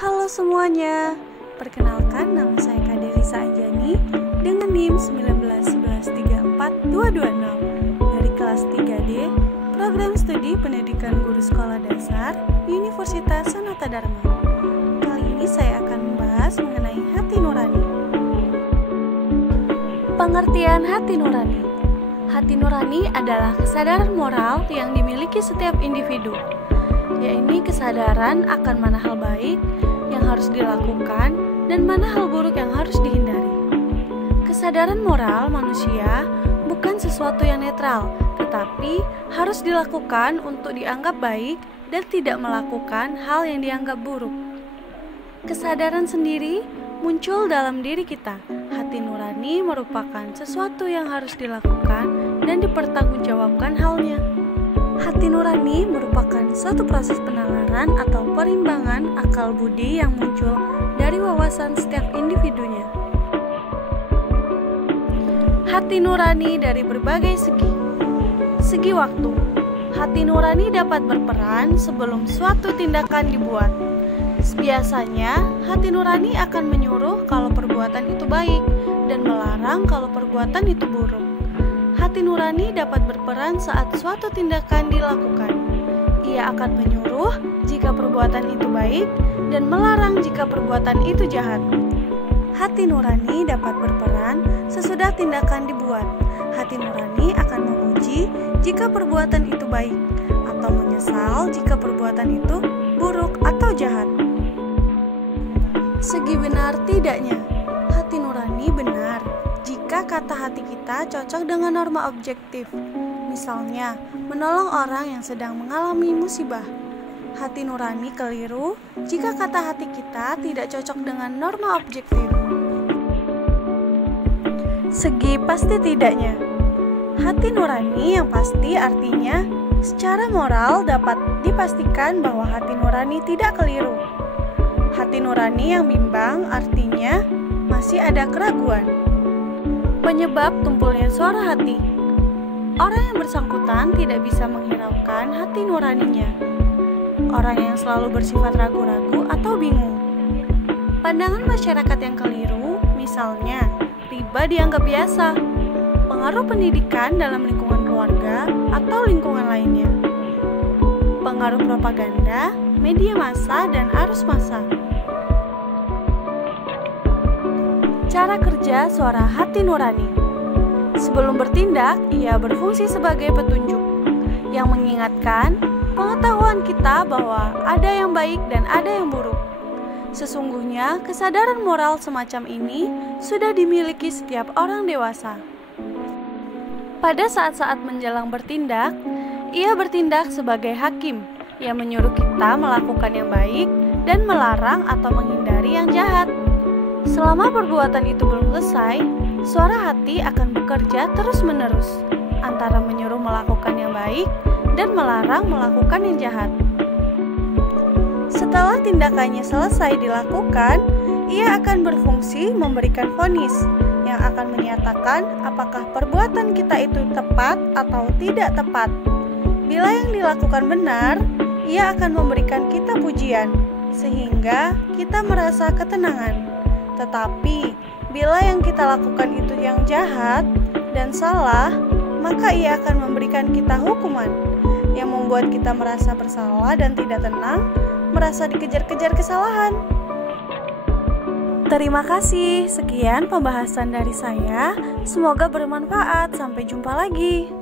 Halo semuanya, perkenalkan nama saya Kak Delisa Anjani dengan NIM 191134226 dari kelas 3D Program Studi Pendidikan Guru Sekolah Dasar Universitas Sanata Dharma. Kali ini saya akan membahas mengenai hati nurani. Pengertian hati nurani. Hati nurani adalah kesadaran moral yang dimiliki setiap individu, yaitu kesadaran akan mana hal baik yang harus dilakukan dan mana hal buruk yang harus dihindari. Kesadaran moral manusia bukan sesuatu yang netral, tetapi harus dilakukan untuk dianggap baik dan tidak melakukan hal yang dianggap buruk. Kesadaran sendiri muncul dalam diri kita. Hati nurani merupakan sesuatu yang harus dilakukan dan dipertanggungjawabkan halnya. Hati nurani merupakan suatu proses penalaran atau perimbangan akal budi yang muncul dari wawasan setiap individunya. Hati nurani dari berbagai segi. Segi waktu. Hati nurani dapat berperan sebelum suatu tindakan dibuat. Biasanya, hati nurani akan menyuruh kalau perbuatan itu baik dan melarang kalau perbuatan itu buruk. Hati nurani dapat berperan saat suatu tindakan dilakukan. Ia akan menyuruh jika perbuatan itu baik dan melarang jika perbuatan itu jahat. Hati nurani dapat berperan sesudah tindakan dibuat. Hati nurani akan memuji jika perbuatan itu baik atau menyesal jika perbuatan itu buruk atau jahat. Segi benar tidaknya. Hati nurani benar jika kata hati kita cocok dengan norma objektif. Misalnya, menolong orang yang sedang mengalami musibah. Hati nurani keliru jika kata hati kita tidak cocok dengan norma objektif. Segi pasti tidaknya. Hati nurani yang pasti artinya secara moral dapat dipastikan bahwa hati nurani tidak keliru. Hati nurani yang bimbang artinya masih ada keraguan. Penyebab tumpulnya suara hati. Orang yang bersangkutan tidak bisa menghiraukan hati nuraninya. Orang yang selalu bersifat ragu-ragu atau bingung. Pandangan masyarakat yang keliru, misalnya, riba dianggap biasa. Pengaruh pendidikan dalam lingkungan keluarga atau lingkungan lainnya. Pengaruh propaganda, media massa, dan arus massa. Cara kerja suara hati nurani. Sebelum bertindak, ia berfungsi sebagai petunjuk yang mengingatkan pengetahuan kita bahwa ada yang baik dan ada yang buruk. Sesungguhnya, kesadaran moral semacam ini sudah dimiliki setiap orang dewasa. Pada saat-saat menjelang bertindak, ia bertindak sebagai hakim yang menyuruh kita melakukan yang baik dan melarang atau menghindari yang jahat. Selama perbuatan itu belum selesai, suara hati akan bekerja terus-menerus antara menyuruh melakukan yang baik dan melarang melakukan yang jahat. Setelah tindakannya selesai dilakukan, ia akan berfungsi memberikan vonis yang akan menyatakan apakah perbuatan kita itu tepat atau tidak tepat. Bila yang dilakukan benar, ia akan memberikan kita pujian, sehingga kita merasa ketenangan. Tetapi, bila yang kita lakukan itu yang jahat dan salah, maka ia akan memberikan kita hukuman yang membuat kita merasa bersalah dan tidak tenang, merasa dikejar-kejar kesalahan. Terima kasih, sekian pembahasan dari saya. Semoga bermanfaat. Sampai jumpa lagi.